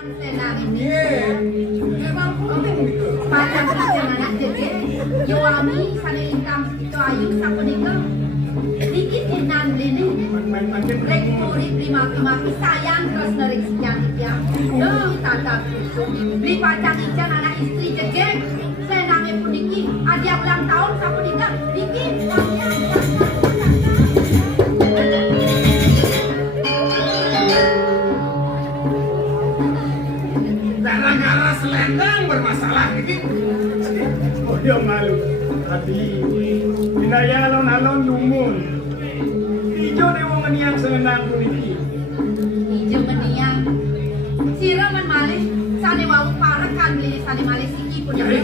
Senang ini. Memang penting gitu. Panjang perjalanan jadi Yoami sana ingkang itu ayu sapunika. Dikit dinan ini. Rek murid lima sayang terus nerik sekian ya. Dong tata beli pacar ijan anak istri jejeng. Senangnya puniki ada ulang tahun sapunika. Dikit Gara-gara selendang bermasalah ini. Oh dia malu. Hati. Binaya alon-alon lumun. Ijo deh wong ngeniang selendang puniki. Ijo meniang. Sira man malih sane wau parakan beli sane malih siki puniki.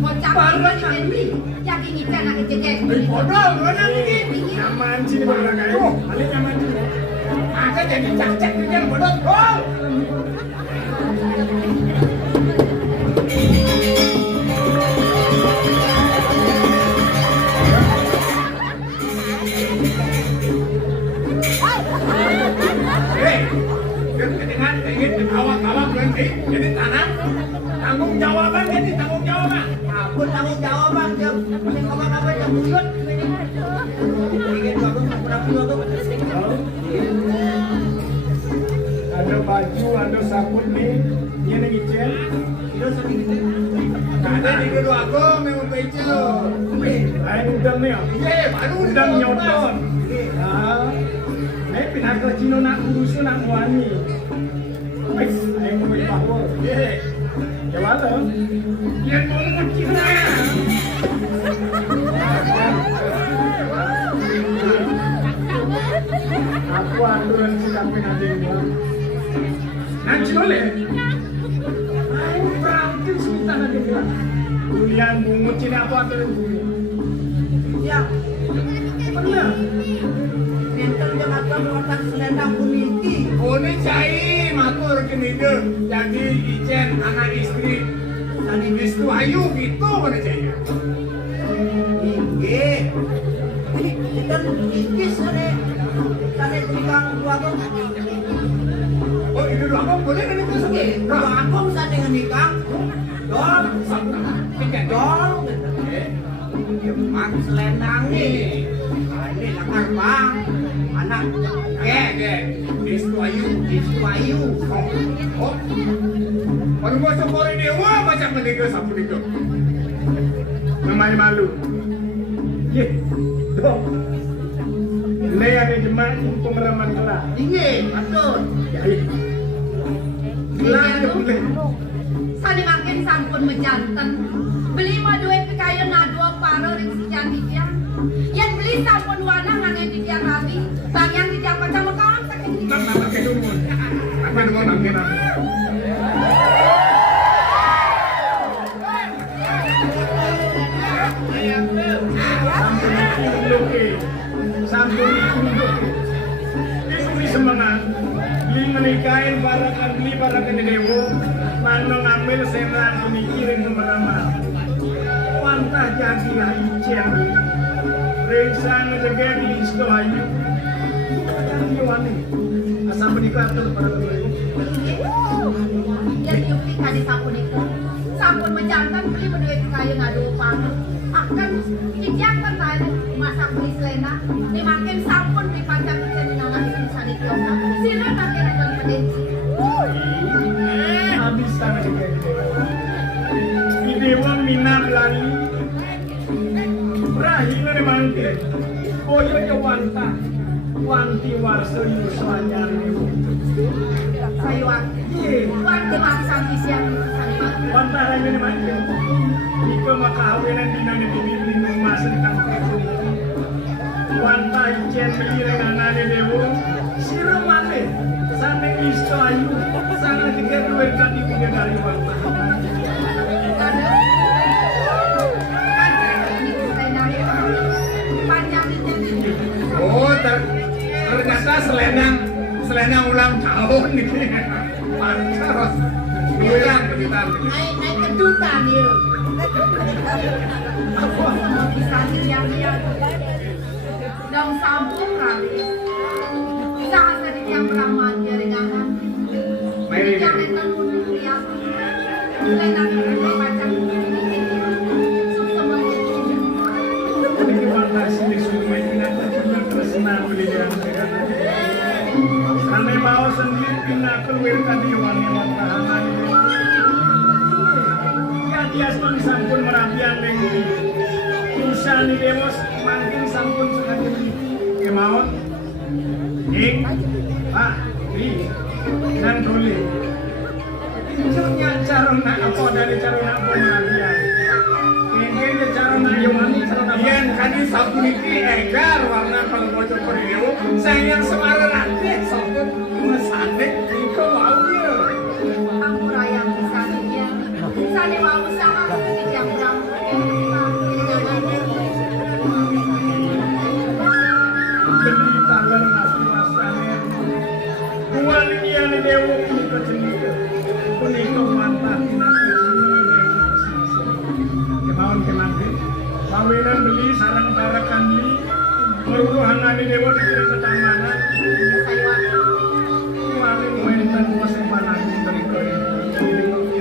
Bocah parakan beli. Yakin ikan nak jejeng. Bodoh, mana ini? Nyaman sini berangkat. Oh, alik nyaman sini. Maka jadi cacak dengan bodoh. Oh. Kedengar ingin awak-awak berhenti jadi tanam tanggung jawaban jadi tanggung jawaban. Aku tanggung jawaban jam paling apa jam mulut. Ingin bagus pura-pura tuh. Ada baju, ada sabun nih. Ini nih kicil. Itu sedikit. Ada di kedua aku memang bejo. Lain udang nih. Iya, baru Udang nyoton. Nah, ini pindah ke Cino nak urusu nak wani. Wes, ayo mau bawa. Iya. Coba tuh. Dia mau Cina. Aku aturan sikapin aja gua. Nanti boleh. Ayo perantin sebentar aja gua. Kuliah bungut Cina aku aturan dulu. Ya, Bener. pinter jam atau mewatak selendang puniki. Oh ini cai matur kini deh. Jadi ijen anak istri. Tadi istri ayu gitu mana cai. Inggih. Kita iki sane tukang dua kong. Oh itu dua aku boleh kan itu sakit. Dua kong sane ngenikang. Dong, Tiket dong. Mak selendang nih. Ini lakar bang. Anak Istri ayu. Isu ayu. Oh. Kalau gua sokori dewa macam menikah sapu nikah. Namanya malu. Ye, dong. Ini ada jemaah pemeraman kelas. Inggih, betul. Jadi, kelas dia boleh. Sane makin sampun mejanten. Beli mah duit kaya na dua paro ring sekian dikian. Yang beli sampun wanang nangen dikian rabi. Bang yang dikian pacar mekawan sakit. Nak pakai dumun. Apa dumun nanti nanti. Sampun ikunduk. Ini semangat. Beli menikahin para dewo. Mana ngambil senang pemikirin kemana-mana. Wantah jadi icen. Reksa ngejaga di isto ayu. Yang diwani. Asal menikah terus pada dewo. Yang diupi kali sampun itu. Sampun mejanten beli mah duit kaya na dua paro. Akan kijak tadi masak beli selena. Ini makin sampun beli pacar kita di nama istri sani tiongna. Sila makin akan pendenci. Habis sana juga di dewa minam lali berakhir dari mangke boyo jawanta wanti warso yuswanya dewa Sayuan. Wanti maksang isian sani mati. wanta lagi dari mangke jika makawinan di nani bibir masa di kampung wanta icen beli anane dewa sira male sampai isto ayu sangat tiga dua kali tiga dari wanta Oh ternyata selendang ulang tahun gitu. Pantas. Ulang begitu. Naik kedutan ya. Aku bisa yang dia. Dong sampung kali. Jangan dari yang ramah jaringan. Mary. Jangan tenun Selain namin berbagai macam semua Ini fantasi di sungai pinakul tresna beli dia. Sanai mau sendiri pinakul wirka diwani watahanan. Ya dia sampun merapian lagi. Insya ni demos makin sampun sudah dimiliki. Kemauan, ing, pak, di, dan doli. Incunya carona apa dari carona apa merapian. Ini carona yawani carona. Yen kadi sapuniki egar warna panggojo korio sayang semara nanti sampun mesane iko mau dia. Aku rayang misalnya Sani mau usaha yang berang Beli tagar nasi masane. Buan ini yang dewo ini kecendika. Punika mantap nasi kemauan kemanti. Pawenan beli sarang barakan beli. Meruruhan nani dewo dikira ketamanan. saya Kualing wenten wasempanan berikut.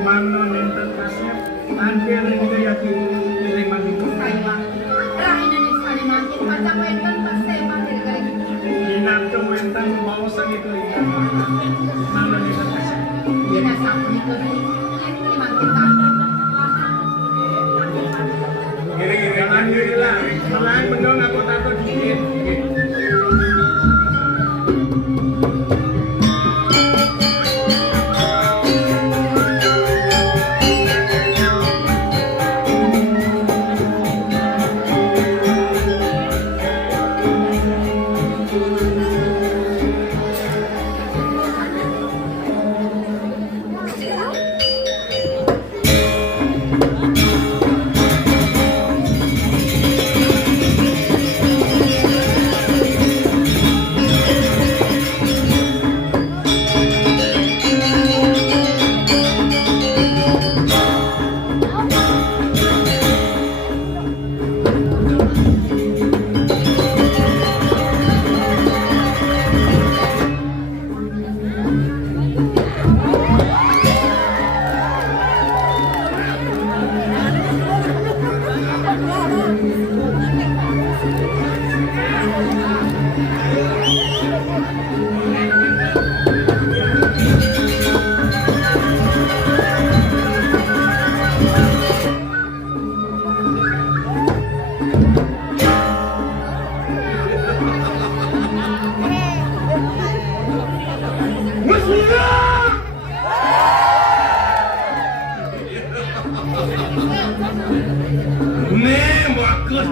Mana nenten kasih. Tanpa rindu yakin diri mandiku. saya rahinan di sana makin macam wekan persema dari Inato wentang mau sakit lagi. Mana nenten kasih. Dina sapu itu yang makin Gini-gini Alhamdulillah, malahan bener aku takut dikit.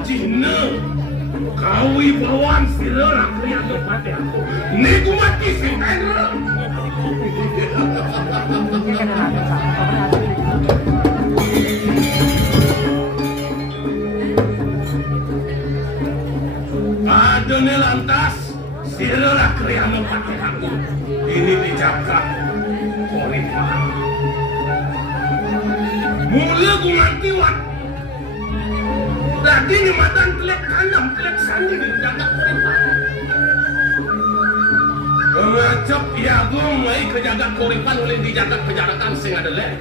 Cina kawi bawaan sirah kriya pada aku ni kumati sintera adone lantas sirah kriya pada aku ini dijaga korima mula kumati wat tadi ni matan kelek kanan, kelek sana di jaga korima. Ngacap iagung mai kejaga koripan oleh dijaga penjarakan sing adalah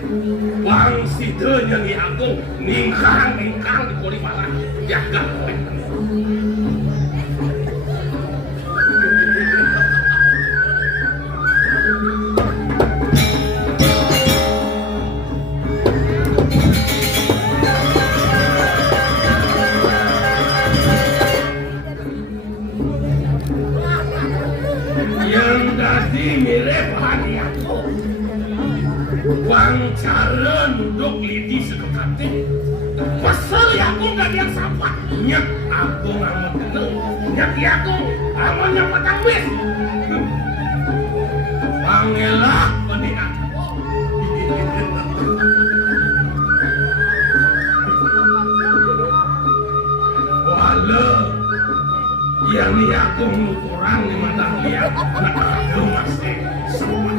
wang sidenya ni agung ningkang di koripan jaga koripan. Wang cara nunduk lidi sekekate pasal aku gak yang sapat nyak aku ngamat kenal nyak aku aman yang patambis pangelak peniak wala yang ni aku ngukurang ni matang liat nak aku masih sama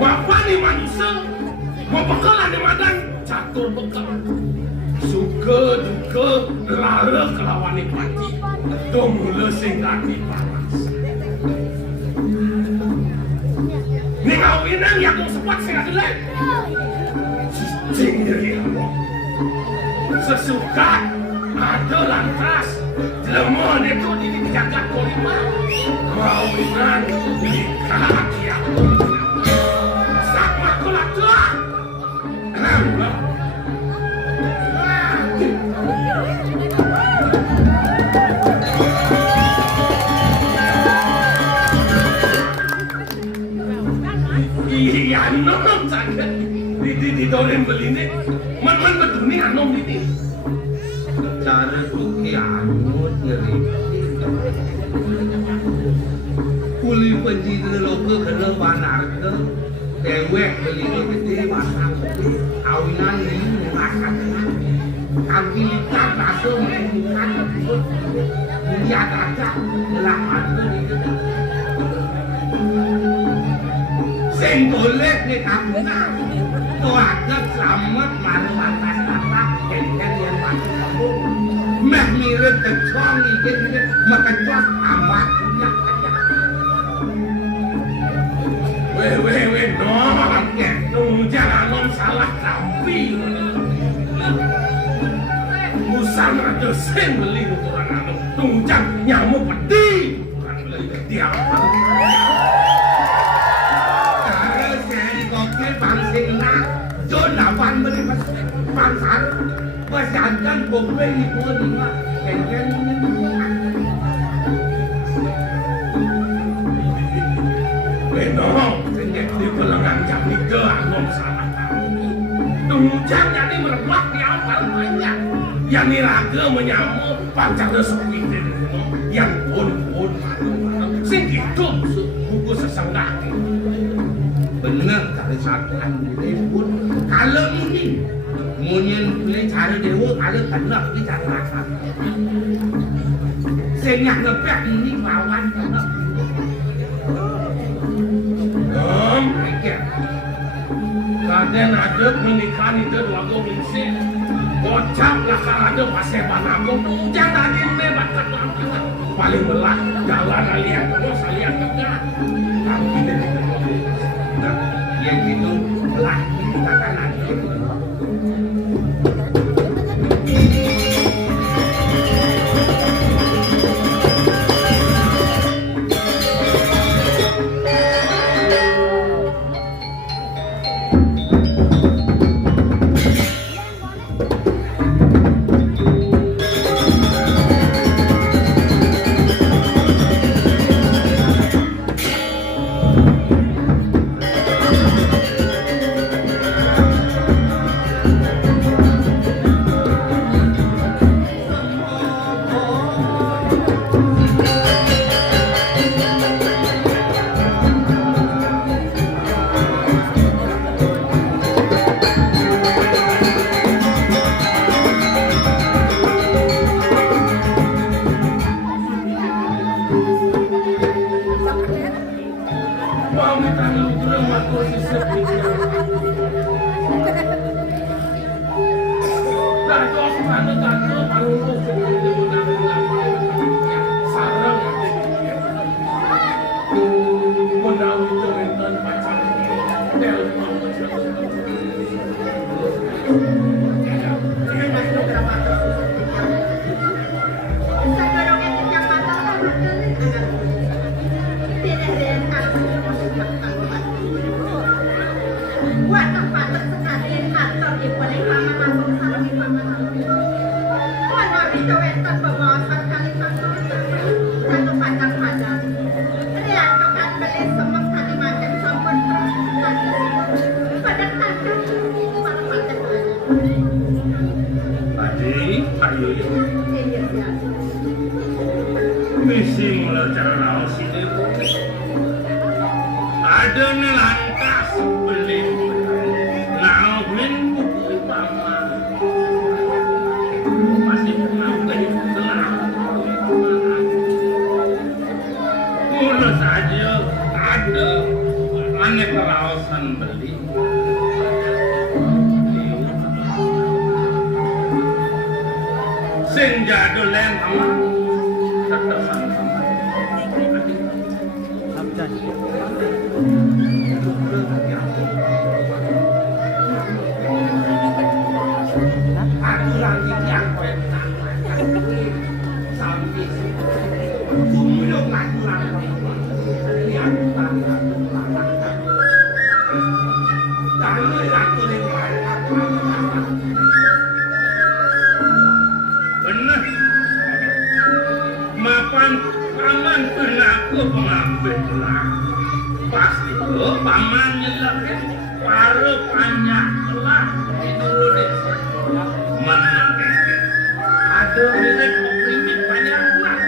Wapani manusia mau bekalan di madan catur bekal suka duka lara kelawan pati domula sing gati panas Ning kawinan ya kung sepat sing adelek. Cicing dari aku. Sesuka ada lantas lemon itu dijaga kolima. Kawinan nikah ya. Sama kulatua. Iya, nom saja. Di doren beline, man betul nih anom ini. Cara tuki anut ngeri. Kuli penjidra loke kena banar ke, dewek beline gede pasang gede, kawinan ini mengasak. Kaki lipat langsung mengikat, punya kakak, ngelapan ke itu. Sing golek nih kawinan. Tuh ada selamat manusia kata enten yang masuk kamu meh mirip kecong gitu makecos amat punya aja Weh no jangan nom salah tapi usang ada sen beli untuk orang anom tunjang nyamuk peti bukan beli dia Pan beri pasar, pesantren bombe di Purima, enten ini. Benar, di pelengan jam itu anom salah tahu. Tunjang jadi merebak di awal banyak. Yang niraga menyamuk pancar resmi yang pun sing hidup buku sesengah. Bener dari satan ribut kalau ini munyin boleh cari dewa kalau kena di cara senyak ngepek ini lawan kena Kaden ada menikah itu dua kau misi bocap lah kalau ada pasai banako tunjang tadi memang paling belah jalan alian terus alian tegak tapi dari yang gitu belah kita kanan aturan yang perintah sampai kumulong aturan yang benar mapan paman penaku pengambil pasti paman nyelak para banyak telah diturunin menang ada mirip oprimit banyak lah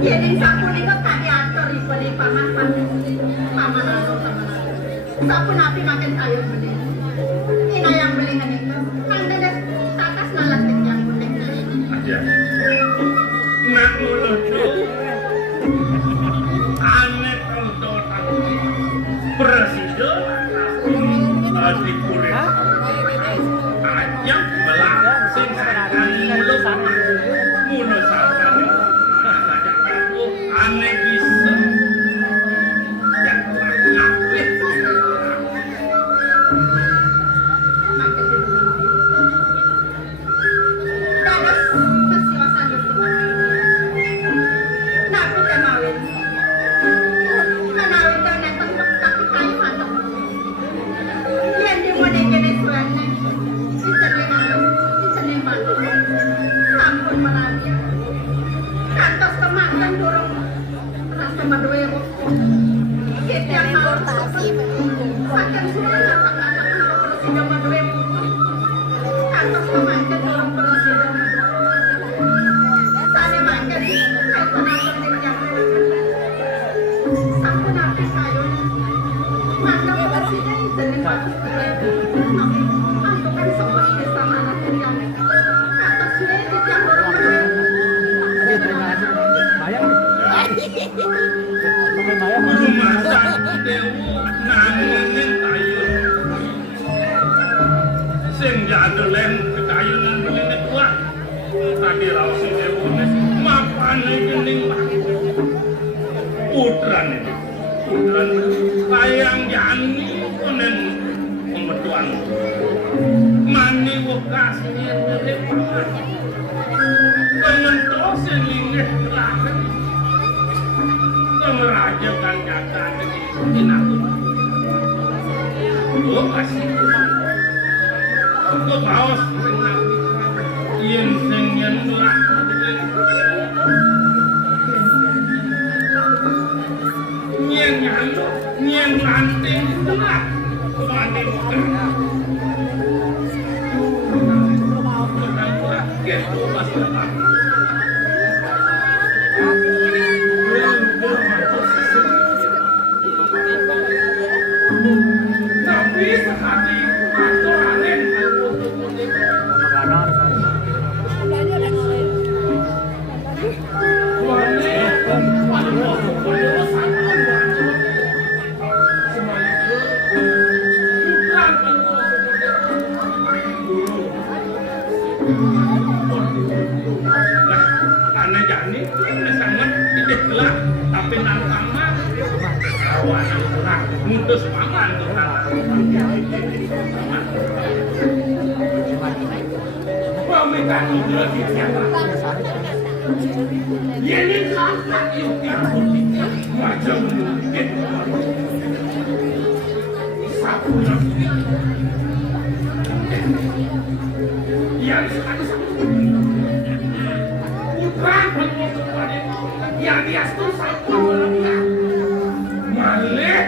Jadi sampun itu tak diatur beli paman anu sama. Sampun api makin sayur beli. Ini yang beli kan itu. Kan ada tatas nalas yang beli. Aja. Nak mulut aneh tontonan presiden adik kulit ajak belah sing sakan mulut sakan ajak aku aneh bisa yang ngapit Makin di rumah. Dadas kesiwasan itu. Nak kita mawin. Kanawin daw na itong tapi kayo mantap. Yan di mo na kinesuan na. Isa rin bantu. Sampun marami. Kantos kemakan durong. Rasa madwe ko. Kita yang mau. Makan semua anak-anak. Sudah madwe ko. Kantos kemakan durong terus sudah madwe. Sana makan. Kahit panahon din yan. Aku napi kayo. Mana ko kasi na isalin pa. Ang kan sopan sama natin yan. Atas sulit yang orang Masa dewa nangin tayo sing jadelen kekayunan beli tua tadi raw si dewa mapan gening putran kayang jani konen pemetuan mani wekas yen beli paman pengentos lingih laken merajakan kata ini aku oh kasih aku bawas yen sing yen lah nyeng lanting lah lanting gitu masalah tapi sehati atau alen karena jani sangat tidak gelap tapi nantama awan kurang mutus paman pemikan udah dikiamat ini kakak yang macam sapu yang putra yang dia tuh sapu malek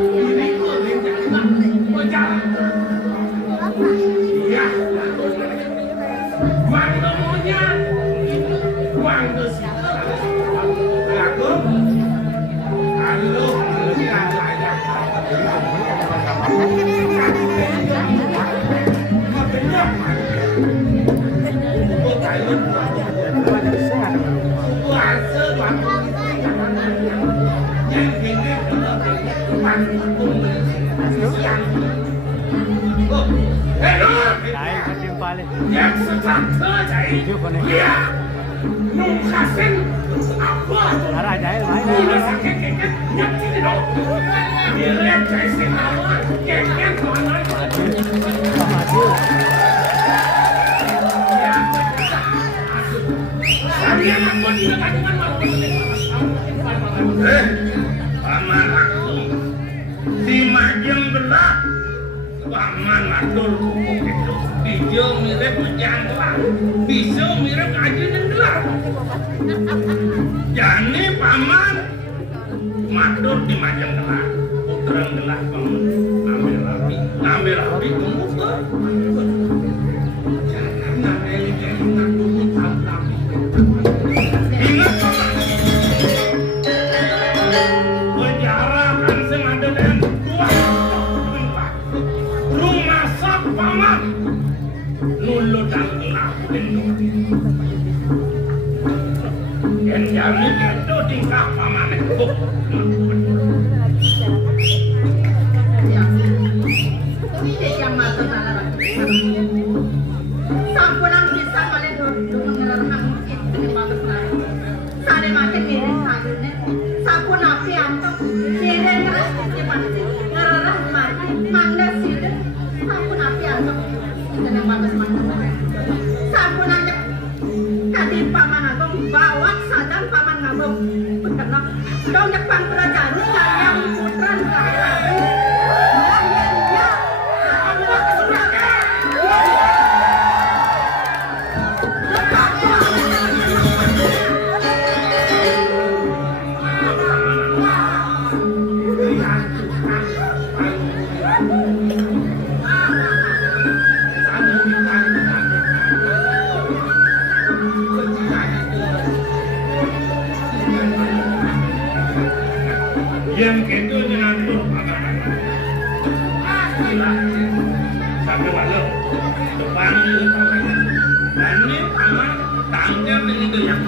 ini berjalan iya mana maunya pantes aku halo yang sesat saja ya nung kasin apa udah sakit keket yang sini dong dilihat saya senawan keket mana ya saya mau dengan paman aku di Majeng Gelap paman atur kuku itu bisa mirip menjangkau bisa mirip aja gelap jadi paman matur di Majeng Gelap putra gelap paman ngambil api kemuka jangan ngambil jadi ngaku tahu ingat paman penjara kan sengaja dan rumah sak paman nulu dan gelap dan jami itu tingkah paman itu Tumide yang mata nalar sampunan bisa malih dunung ngelarang mungkin dengan bagus lari sare makin mirip sayurnya sampun api antok kira ngeras ngerarah mati mangga sirde sampun api antok dengan bagus mantap sampun anjak tadi paman agong bawa sadang paman ngabong beternak dong jepang kerajaan yang putran kaya yang itu dengan tuh sampai malam depan dan ini paman tanggal ini yang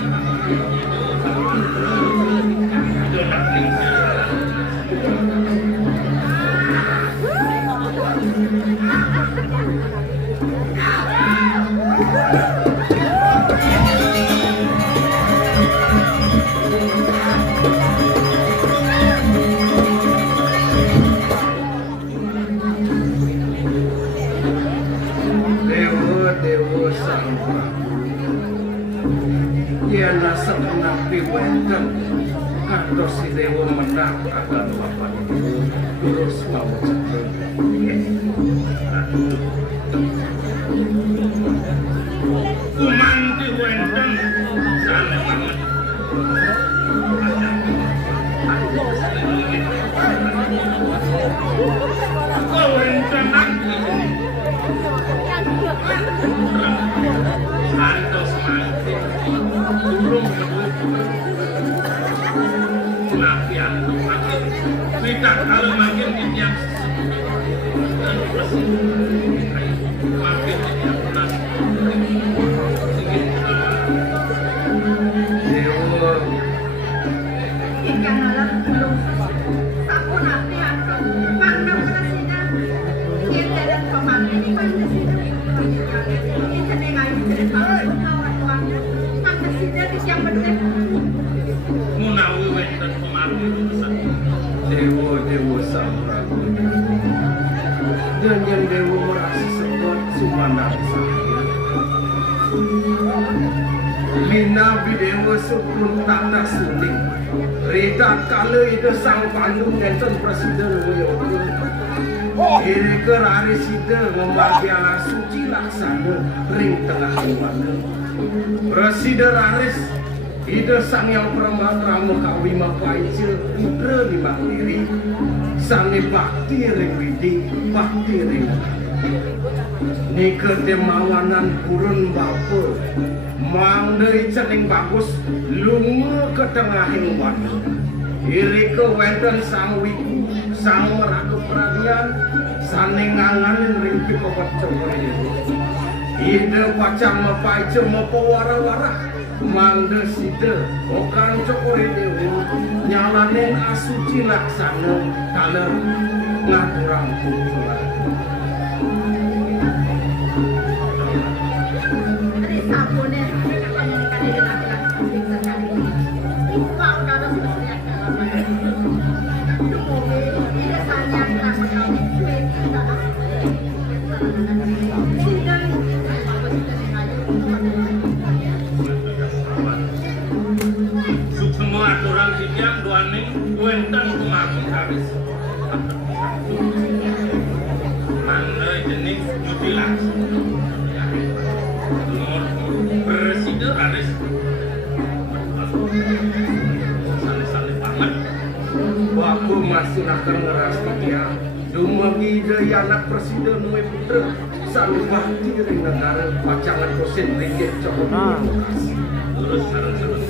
Yana semenapi wenten kantor si dewa menang agar bapak terus mau cakap kumanti wenten sana banget kau wenten nanti Santos mati turun kematian makin kita kalau makin di tiap dan makin di tiap bulan dewa ikan alam belum sampun api antok mangga presiden kita dan pemanggi presiden kita dengar dari kawan-kawan presiden yang benar munawi wenten pemanggi besar dewa samprabu dan yang dewa merasa sebut sumanang sakit Lina bidewa sepun tata suling Rita kala itu sang pandung nenten presiden Woyoke Iri kerari sida membagian suci laksana ring tengah mana Presiden Aris Ida sang yang permatra mukawi mapaice putra di mandiri Sangi bakti ring widi bakti ring Nika demawanan purun bapa mangdei cening bagus lunga ke tengahing wani. Irika wenten sang wiku sang meraga peranian saning nganganin ringki pepecah ide pacang mepai cemapa wara-wara mangde sida okan cokore dewe nyalaning asuci laksana kalem ngaturang kumpulan. Sabunnya komunikasi dengan laki-laki sekali. Kau udah ada sesuatu dalam tidak sayang sama kau. Sukma aturan tiang duaning wenten kumagung habis. Mana jenis mutilasi. Presiden Aris salih-salih banget. Bapak masih akan ngerasa dia dumagi dari anak presiden we putra selalu bakti dari negara pacangan kosen ringgit cokok Terus terus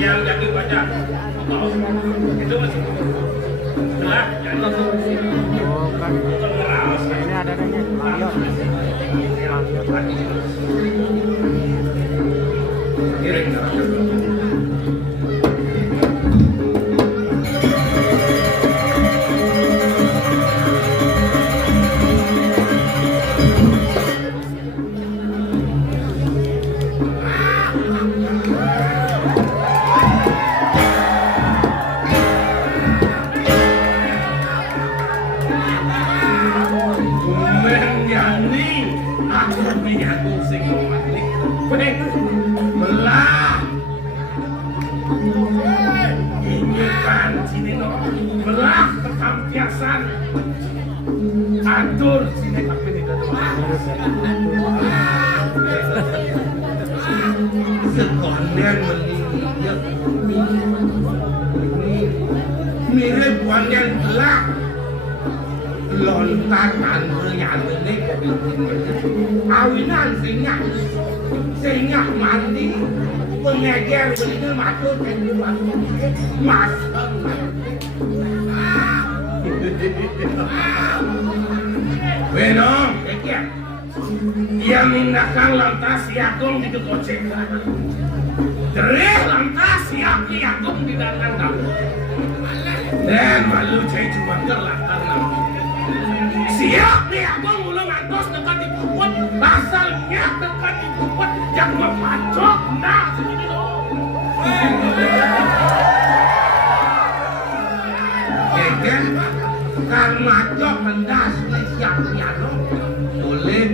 yang jadi baca itu masih lah jadi Ini ada nanya. belah inginkan sini no belah ketampiasan atur sini tapi tidak sekonden meninggal mirip konden belah lontakan yang ini awinan singa mati pengejar begitu masuk dan masuk bueno yang mindahkan lantas Yagung di kekocek terus lantas Yagung di dalam kamu dan malu saya cuma terlatar siap nih Yagung mulai ngantos dekat di kuat asalnya dekat di kuat yang memacok nah segini dong kan karena cok hendas siap piano boleh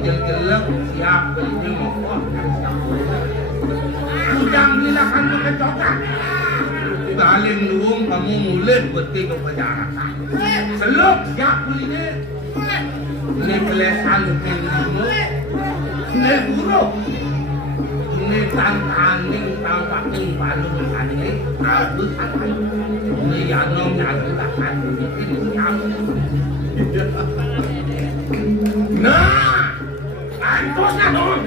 jelek siap beli mokok udang lilakan kecokan baling luung kamu mulut betul ke penjarakan seluk siap beli ini kelesan ilmu ini guru ini tantaning tampaking balung ini abus akan ini yanong nyatakan ini siap nah antosnya dong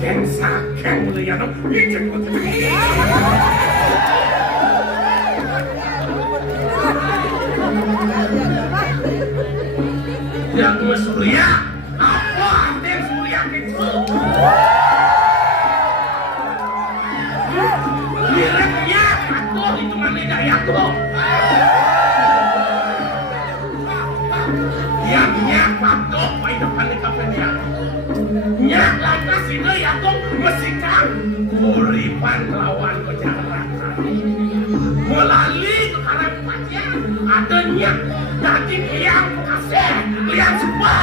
sakeng melihat ijek yang Surya apa arti Surya itu miripnya aku itu mana dari aku yang nyak waktu pai depan kapenya nyak lantas ini aku mesikang kuripan lawan kejahatan melalui kekaran pacar adanya daging yang kasih lihat semua